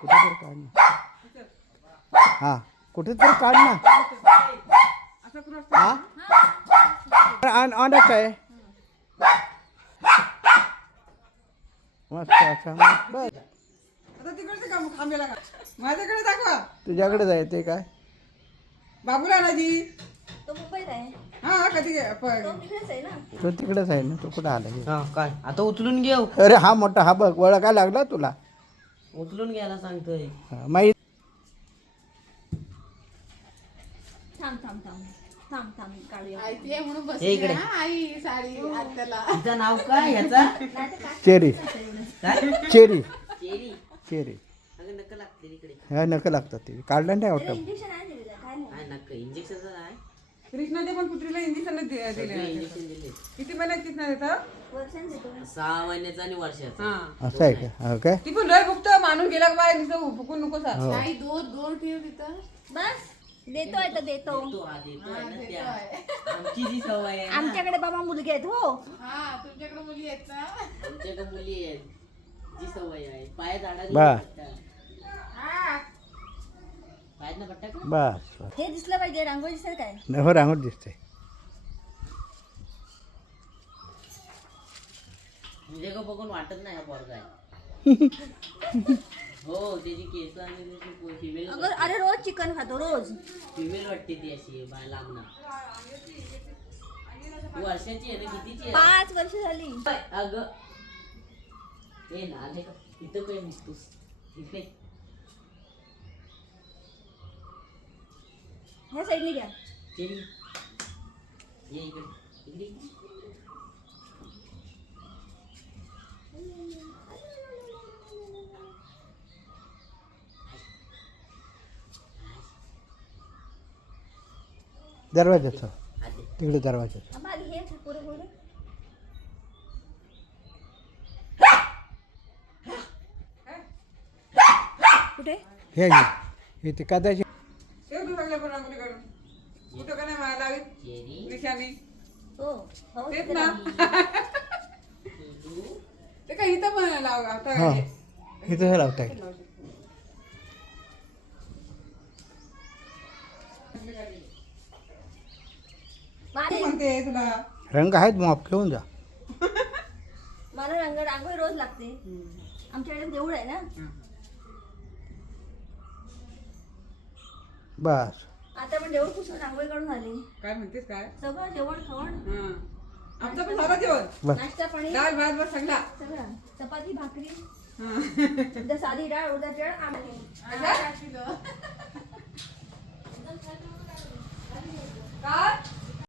कुठेतरी काढ ना. हा कुठेतरी काढ ना. हा आणच आहे मस्त अच्छा बस. माझ्याकडे दाखवा. तुझ्याकडे जाय ते काय बाबूला राजी. तो मुंबईत आहे. हा कधी तो तिकडेच आहे ना. तो तिकडेच आहे ना. तो कुठं आला हा काय आता उचलून घेऊ. अरे हा मोठा हा बघ वळ काय लागला तुला उचलून घ्यायला सांगतोय. माहीत थांब थांब थांब थांब थांब काढूया. आई म्हणून बस हे इकडे. आई साडी आत्याला. तिचं नाव काय ह्याचा नाही तर काय चेरी काय चेरी चेरी. चेरी अगं नक्क लागते इकडे. ह्या नकं लागतात ते काढलं नाही त्याला वाटतं. इंजेक्शन आहे दिलेलं काय नाही. काय नक्क इंजेक्शनचं काय कृष्णाच्या पण पुत्रीला इंजेक्शन सगळे दिले. इंजेक्शन दिले. किती महिन्यात किती देतं? वर्षांनी देतो. 6 महिन्याचा आणि वर्षाचा. हा असं आहे का हो काय ती पण लय फुकत माणूस गेला का बाय नुसतं फुकून नको सा. हो बस देतो आहे तर देतो. देतो हा देतो आहे ना त्या. आमची जी सवय आहे ना. आमच्याकडे बाबा मुलगे आहेत हो. तुमच्याकडे मुली आहेत ना. आमच्याकडे मुली आहेत जी सवय आहे पायात बा. अडकली पायात ना पट्टा का बस बस. हे दिसलं पाहिजे रांगोळी दिसेल काय. हो रांगोळ दिसते. म्हणजे का बघून वाटत नाही हा पोरगा आहे. हो त्याची केस आणि फिमेल अगं अरे रोज चिकन खातो रोज. फिमेल वाटते ती अशी बाय लांबना. तू वर्षाची आहे ना कितीची आहे 5 वर्ष झाली. अगं हे ना आले का इथं काय निघतोस इथे ह्या साईडने घ्या. चेरी ये इकडे इकडे दरवाजाचं आले. तिकडे दरवाजाचं. आम्हाला हे पुढे पुढे. कुठे हे घे. हे ते कदाचित ठेव तू सगळ्या पण रांगोळी काढून. कुठं का नाही मला लावीत चेरी निशाणी. हो हो तेच तिथे ना. रांगोळी. तू ते काय इथं पण लाव आता हां हे. इथं हे लावता येईल. तू म्हणते तुला रंग आहेत माप घेऊन जा. मला रांगोळी रोज लागते. आमच्याकडे देऊळ आहे ना. बस आता पण देऊळ पुसून रांगोळी काढून आली. काय म्हणतेस काय? सगळं जेवण खावण हा आमचं पण झालं जेवण. बस नाश्ता पाणी डाळ भात बस सगळा. सगळं चपाती भाकरी हा. उद्या साधी डाळ उद्या डाळ आम्ही अच्छा?